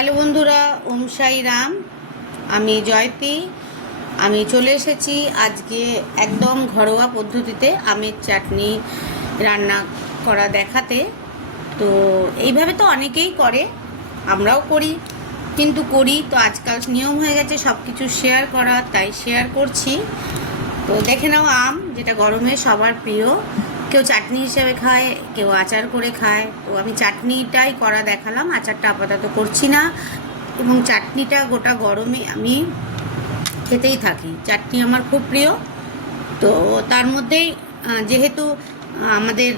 Hello বন্ধুরা, ওম সাই রাম। আমি জয়তী। আমি চলে এসেছি আজকে একদম ঘরোয়া পদ্ধতিতে আমের চাটনি রান্না করা দেখাতে। তো এইভাবে তো অনেকেই করে, আমরাও করি, কিন্তু করি তো আজকাল নিয়ম হয়ে গেছে সব কিছু শেয়ার করা, তাই শেয়ার করছি। তো দেখে নাও, আম যেটা গরমে সবার প্রিয়, কেউ চাটনি হিসেবে খায়, কেউ আচার করে খায়। তো আমি চাটনিটাই করা দেখালাম, আচারটা আপাতত করছি না। এবং চাটনিটা গোটা গরমে আমি খেতেই থাকি, চাটনি আমার খুব প্রিয়। তো তার মধ্যেই যেহেতু আমাদের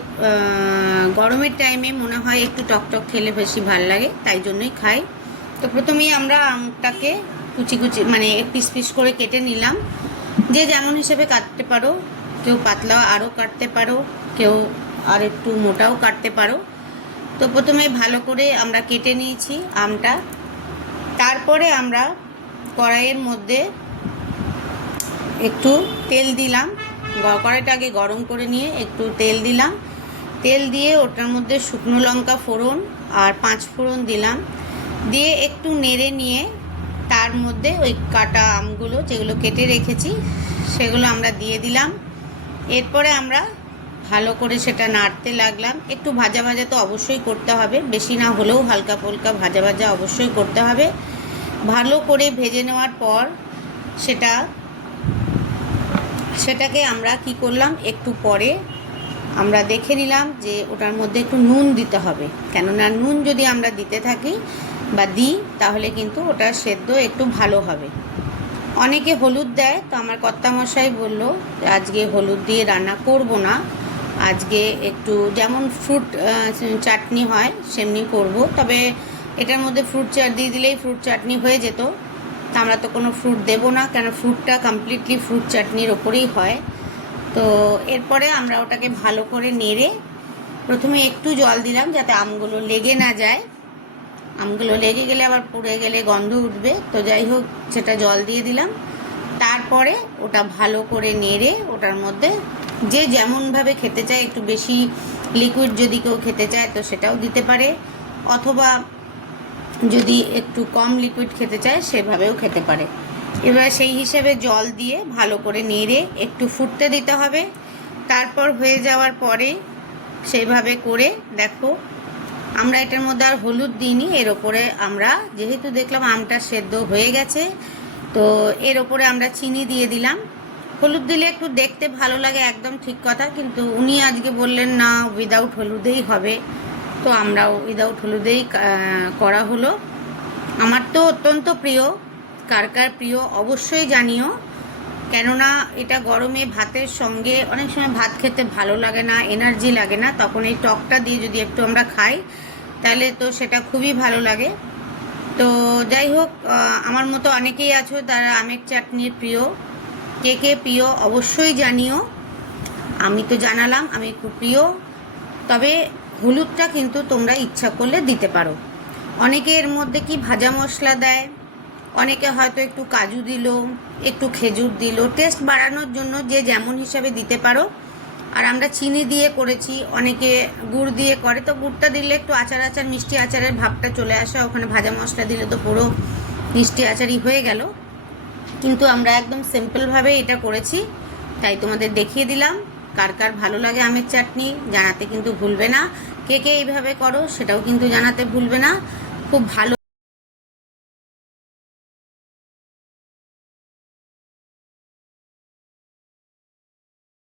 গরমের টাইমে মনে হয় একটু টকটক খেলে বেশি ভাল লাগে, তাই জন্যই খাই। তো প্রথমেই আমরা আমটাকে কুচি কুচি মানে পিস পিস করে কেটে নিলাম। যে যেমন হিসেবে কাটতে পারো, কেউ পাতলা আরও কাটতে পারো, কেউ আর একটু মোটাও কাটতে পারো। তো প্রথমে ভালো করে আমরা কেটে নিয়েছি আমটা। তারপরে আমরা কড়াইয়ের মধ্যে একটু তেল দিলাম। কড়াইটা আগে গরম করে নিয়ে একটু তেল দিলাম। তেল দিয়ে ওটার মধ্যে শুকনো লঙ্কা ফোড়ন আর 5 ফোড়ন দিলাম। দিয়ে একটু নেড়ে নিয়ে তার মধ্যে ওই কাটা আমগুলো যেগুলো কেটে রেখেছি সেগুলো আমরা দিয়ে দিলাম। এরপরে আমরা ভালো করে সেটা নাড়তে লাগলাম। একটু ভাজা ভাজা তো অবশ্যই করতে হবে, বেশি না হলেও হালকা ফুলকা ভাজা ভাজা অবশ্যই করতে হবে। ভালো করে ভেজে নেওয়ার পর সেটাকে আমরা কি করলাম, একটু পরে আমরা দেখে নিলাম যে ওটার মধ্যে একটু নুন দিতে হবে। কেননা নুন যদি আমরা দিতে থাকি বা দিই তাহলে কিন্তু ওটা সেদ্ধ একটু ভালো হবে। অনেকে হলুদ দেয়, তো আমার কর্তামশাই বললো আজকে হলুদ দিয়ে রান্না করব না, আজকে একটু যেমন ফ্রুট চাটনি হয় সেমনি করব। তবে এটার মধ্যে ফ্রুট চাট দিয়ে দিলেই ফ্রুট চাটনি হয়ে যেত। তা আমরা তো কোনো ফ্রুট দেবো না, কেন ফ্রুটটা কমপ্লিটলি ফ্রুট চাটনির ওপরেই হয়। তো এরপরে আমরা ওটাকে ভালো করে নেড়ে প্রথমে একটু জল দিলাম যাতে আমগুলো লেগে না যায়। আমগুলো লেগে গেলে আবার পুড়ে গেলে গন্ধ উঠবে, তো যাই হোক সেটা জল দিয়ে দিলাম। তারপরে ওটা ভালো করে নেড়ে ওটার মধ্যে যে যেমনভাবে খেতে চায়, একটু বেশি লিকুইড যদি কেউ খেতে চায় তো সেটাও দিতে পারে, অথবা যদি একটু কম লিকুইড খেতে চায় সেভাবেও খেতে পারে। এবার সেই হিসেবে জল দিয়ে ভালো করে নেড়ে একটু ফুটতে দিতে হবে। তারপর হয়ে যাওয়ার পরে সেইভাবে করে দেখো, আমরা এটার মধ্যে আর হলুদ দিইনি। এর ওপরে আমরা যেহেতু দেখলাম আমটা সেদ্ধ হয়ে গেছে, তো এর ওপরে আমরা চিনি দিয়ে দিলাম। হলুদ দিলে একটু দেখতে ভালো লাগে, একদম ঠিক কথা, কিন্তু উনি আজকে বললেন না উইদাউট হলুদেই হবে, তো আমরাও উইদাউট হলুদেই করা হলো। আমার তো অত্যন্ত প্রিয়, কার কার প্রিয় অবশ্যই জানিও। কেননা এটা গরমে ভাতের সঙ্গে অনেক সময় ভাত খেতে ভালো লাগে না, এনার্জি লাগে না, তখন এই টকটা দিয়ে যদি একটু আমরা খাই তাহলে তো সেটা খুবই ভালো লাগে। তো যাই হোক, আমার মতো অনেকেই আছো তারা আমের চাটনির প্রিয়। কে কে প্রিয় অবশ্যই জানিও। আমি তো জানালাম আমি খুব প্রিয়। তবে হলুদটা কিন্তু তোমরা ইচ্ছা করলে দিতে পারো। অনেকে এর মধ্যে কি ভাজা মশলা দেয়, অনেকে হয়তো একটু কাজু দিল, একটু খেজুর দিল, টেস্ট বাড়ানোর জন্য যে যেমন হিসাবে দিতে পারো। আর আমরা চিনি দিয়ে করেছি, অনেকে গুড় দিয়ে করে, তো গুড়টা দিলে একটু আচার আচার মিষ্টি আচারের ভাবটা চলে আসে, ওখানে ভাজা মশলা দিলে তো পুরো মিষ্টি আচারই হয়ে গেল। কিন্তু আমরা একদম সিম্পলভাবে এটা করেছি, তাই তোমাদের দেখিয়ে দিলাম। কার কার ভালো লাগে আমের চাটনি জানাতে কিন্তু ভুলবে না। কে কে এইভাবে করো সেটাও কিন্তু জানাতে ভুলবে না। খুব ভালো।